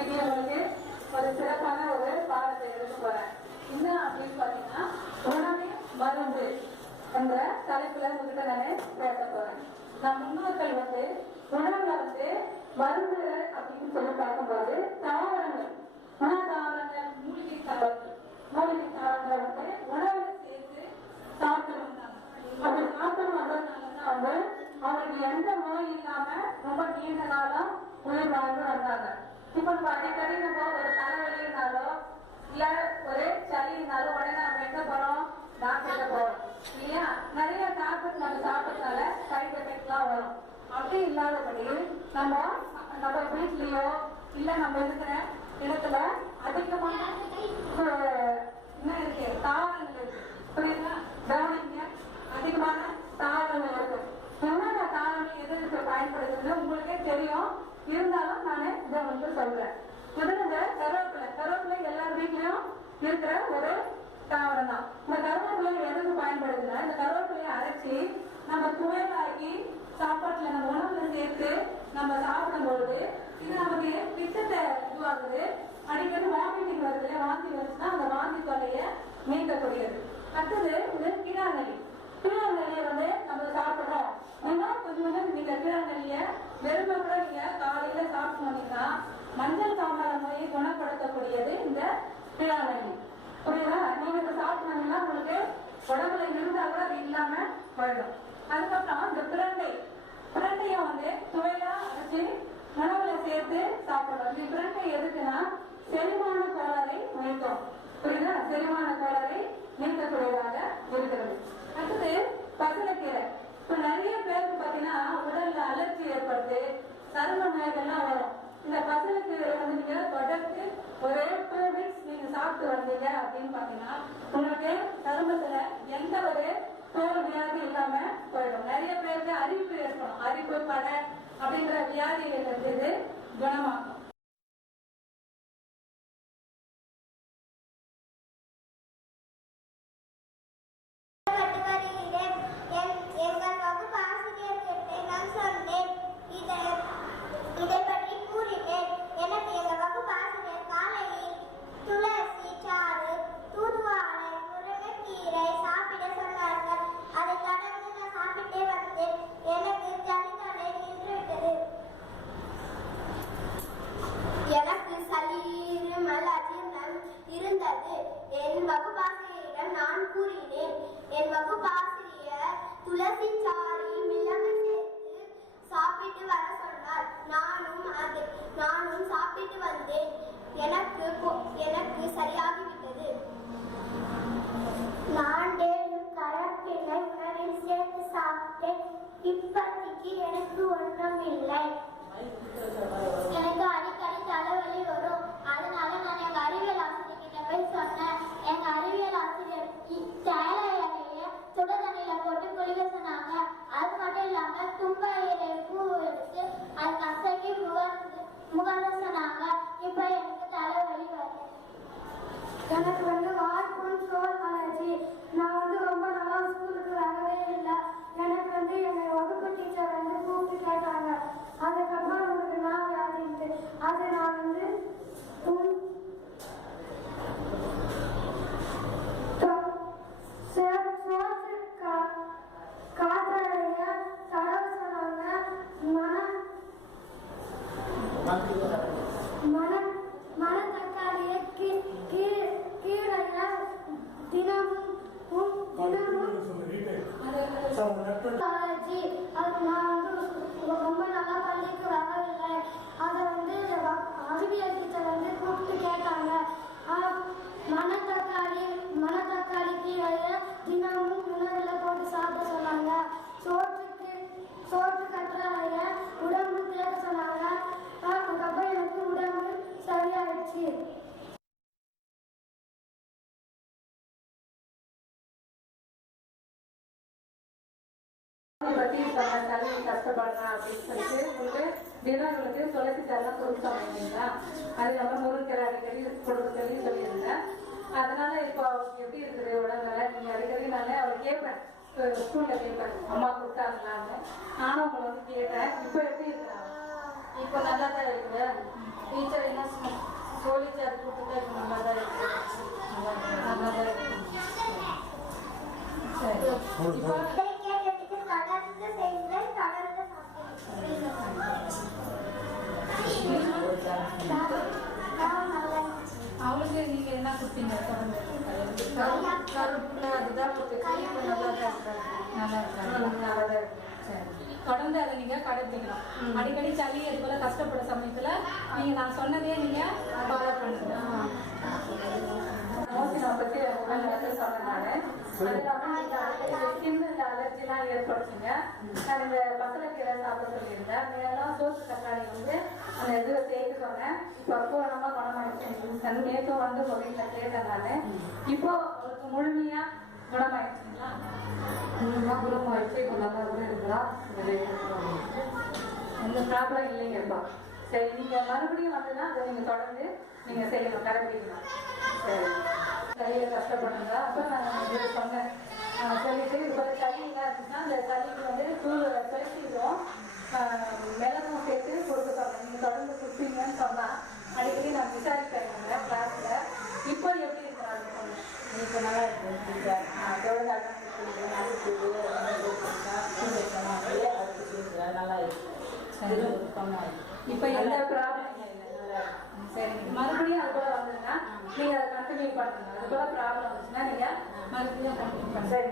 இன்னைக்கு உங்களுக்கு ஒரு சிறப்பான ஒரு பாடத்தை எடுத்து போறேன். என்ன அப்படின்னு பாத்தீங்கன்னா, உணவே மருந்து என்ற தலைப்புல உங்ககிட்ட நானே பேச போறேன். நம் முன்னோர்கள் உணவுல மருந்து அப்படின்னு சொல்லி பார்க்கும்போது தாவரங்கள், தாவரங்கள், மூலிகை தாவரங்கள் உணவுல சேர்த்து சாப்பிட்டு வந்தாங்க. அப்படி சாப்பிட்டு வந்ததுனால அவங்களுக்கு எந்த நோய் இல்லாம ரொம்ப நீண்ட காலம் உயிர் வாழ்ந்து வந்தாங்க. இப்ப அடிக்கடி நம்ம ஒரு தலைவலினாலோ இல்ல ஒரு சளினாலும் உடனே நம்ம எங்க போறோம், டாக்டர்கிட்ட போறோம் இல்லையா? நிறைய டாக்டர் நம்ம சாப்பிட்டதுனால சைட் எஃபெக்ட் எல்லாம் வரும். அப்படி இல்லாதபடி நம்ம வீட்லயோ இல்ல நம்ம இருக்கிற இடத்துல அதிகமான என்ன இருக்கு, தாவரங்கள் இருக்கு. புரியுதுங்களா? கவனிங்க, அதிகமான தாவரங்கள் இருக்கு. என்னென்ன தாவரங்கள் எதுக்கு பயன்படுதுன்னு உங்களுக்கே தெரியும். இருந்தாலும் நானே இதை சொல்றேன். முதல்ல கருவேப்பிலை எல்லார் வீட்லயும் இருக்கிற ஒரு தாவரம் தான். இந்த கருவேப்பிலை எதுக்கு பயன்படுதுன்னா, இந்த கருவேப்பிலையை அரைச்சி நம்ம துவையலாக்கி சாப்பாட்டுல நம்ம உணவுல சேர்த்து நம்ம சாப்பிடும் பொழுது இது நமக்கு பித்தத்தை இதுவாகுது. அடிக்கடி வாமிட்டிங் வருது, வாந்தி வந்துச்சுன்னா அந்த வாந்தி தொல்லையை நீக்கக்கூடியது. அடுத்தது இது கீழாநெல்லி. கீழாநெல்லியை நம்ம சாப்பிடுறோம். கொஞ்சம் நீங்க கீழாநெல்லியை வெறுமை கூட நீங்க காலையில சாப்பிட்டு வந்தீங்கன்னா மஞ்சள் காமால நோயை குணப்படுத்தக்கூடியது இந்த கீழாநெல்லி. புரியுதா? நீங்க இதை சாப்பிட்டீங்கன்னா உங்களுக்கு உடம்புல இருந்தா கூட அது இல்லாம போயிடும். அதுக்கப்புறம் இந்த பிரண்டையை துவையா அரைச்சி உணவுல சேர்த்து சாப்பிடணும். இந்த பிரண்டை எதுக்குன்னா செரிமான கோளாறை நீக்கும். புரியுதா? செரிமான கோளாறை நீக்கக்கூடியதாக இருக்கிறது. அடுத்தது பசலைக்கீரை. இப்ப நிறைய பேருக்கு பாத்தீங்கன்னா உடல்ல அலர்ஜி ஏற்படுது, சரும நோய்கள்லாம் வரும். இந்த பசலைக்கீரை நீங்க தொடர்ந்து ஒரு 2 வீக்ஸ் நீங்க சாப்பிட்டு வந்தீங்க அப்படின்னு பாத்தீங்கன்னா உங்களுக்கு சருமத்துல எந்த ஒரு தோல் வியாதி இல்லாம போயிடும். நிறைய பேருக்கு அரிப்பு ஏற்படும். அரிப்பு, படை அப்படிங்கிற வியாதிகள் இருந்து குணமாகும். எனக்கு சளீருமல் அஜீர்ணம் இருந்தது. என் வகுப்பாசிரியரிடம் நான் கூறினேன். என் வகுப்பாசிரியர் துளசி சாறு மிளகு சேர்த்து சாப்பிட்டு வர சொன்னார். நானும் சாப்பிட்டு வந்தேன். எனக்கு சரியாகிவிட்டது. நான் டேயும் கரப்பிலை உணவில் சேர்த்து சாப்பிட்டேன். இப்போதைக்கு எனக்கு ஒன்றும் இல்லை. எனக்கு அடிக்கடி தலைவலி வரும். அதனால நான் எங்க அறிவியல் ஆசிரியர்கிட்ட போய் சொன்னேன். எங்க அறிவியல் ஆசிரியர் தேயிலைய சுட தண்ணியில போட்டு குளிக்க சொன்னாங்க. அது மட்டும் இல்லாம தும்ப இலை பூ எடுத்து அது கசக்கி முகர்ந்து சொன்னாங்க. இப்ப எனக்கு தலைவலி வருது. எனக்கு வாய்ப்புண், தோல் அலர்ஜி. நான் ரொம்ப நாளா ஸ்கூலுக்கு வரவே இல்லை. எனக்கு எங்க வகுப்பு டீச்சர் கூப்பிட்டு கேட்டாங்க. அதுக்கப்புறம் உங்களுக்கு நான் வியாதிட்டு அது நான் காற்றைய தடவை சொன்னாங்க. மணத்தக்காளிய கீரைய தினமும் அலர்ஜி. அது நான் ரொம்ப நல்லா பள்ளிக்கு வரவில்லை. அதை அறிவியல் டீச்சர் கூப்பிட்டு கேட்டாங்க. மணத்தக்காளி கீரைய தினமும் உணவில் போட்டு சாப்பிட சொன்னாங்க. சோற்று கற்றாழைய உடம்பு தேட சொன்னாங்க. அதுக்கப்புறம் எனக்கு உடம்பு சரியாயிடுச்சு. சளி கஷ்டப்படுறேன் அப்படின்னு சொல்லிட்டு உங்களுக்கு தினங்களுக்கு துளசி சாரெல்லாம் கொடுக்க சொன்னீங்களா? அது நம்ம முருங்கீரை அடிக்கடி கொடுக்க சொல்லி சொல்லியிருந்தேன். அதனால இப்போ அவருக்கு எப்படி இருக்குது உடம்புல? நீங்க அடிக்கடி நானே அவர் கேட்பேன், ஸ்கூல்ல கேட்பேன், அம்மா கொடுத்தாங்களான்னு. நானும் உங்களை கேட்டேன். இப்போ எப்படி இருக்கிறாங்க? இப்போ நல்லா தான் இருக்கு. டீச்சர் என்ன சொல்லிச்சு அது கொடுத்துட்டா இப்போ நல்லா தான் இருக்கு. நல்லா தான் இருக்கு. சரி இப்போ இதை கேட்டதுக்கு தொடர்ந்து செய்யுங்கள், தொடர்ந்து சாப்பிடுங்கள். அவளுக்கு நீங்க என்ன கொடுத்தீங்க? கருப்புல அதுதான் கொடுத்துருக்கீங்க. இப்போ நல்லா தான் இருக்காங்க. நல்லா இருக்காங்க. நல்லா தான் இருக்கு. சரி தொடர்ந்து அதை நீங்க கடைபிடிக்கலாம். அடிக்கடி சளி அது போல கஷ்டப்பட சமயத்துல நீங்க நான் சொன்னதே நீங்க ஃபாலோ பண்ணுங்க. மோசினை பத்தி சொன்னேன். ஸ்கின் அலர்ஜிலாம் ஏற்படுச்சுங்க. நான் இந்த பசலக்கீரை சாப்பிட சொல்லியிருந்தேன். மேலாம் சோத்து தக்காளி வந்து அந்த இதில் சேர்த்து சொன்னேன். இப்போ அற்புதமாக குணமாயிடுச்சு. நேற்றும் வந்து உங்கள் வீட்டில் கேட்டேன் நான். இப்போ அவருக்கு முழுமையா குணமாயிடுச்சுங்களா? முழுமையாக குணமாயிடுச்சு. இப்போ நல்லா கூட இருக்கலாம். எந்த ப்ராப்ளம் இல்லைங்கப்பா. சரி நீங்கள் மறுபடியும் வந்துன்னா அதை நீங்கள் தொடர்ந்து நீங்கள் செய்யணும், கடைபிடிக்கணும். சரி கையில் கஷ்டப்படுங்க. அப்போ நான் சொன்னேன் சொல்லிட்டு இப்போ சளிலாம் இருந்துச்சுன்னா அந்த சளிக்கு வந்து தூள் பேசிடுவோம், மிளகும் சேர்த்து கொடுக்க சொன்னேன். நீங்கள் தொடர்ந்து கொடுப்பீங்கன்னு சொன்னால் அடிக்கடி நான் விசாரிப்பேன் கிளாஸில். இப்போ எப்படி இருக்கிறாங்க சொன்னேன். இப்போ நல்லா இருக்கு டீச்சர். தொடர்ந்து நல்லா இருக்கு. இப்போ எந்த ப்ராப்ளம் இல்லை. சரி மறுபடியும் அது கூட வந்ததுன்னா நீங்கள் அதை கண்டினியூ பண்ணுங்க. அது கூட ப்ராப்ளம் வந்துச்சுன்னா நீங்கள் மறுபடியும் கண்டினியூ பண்ணுங்க. சரி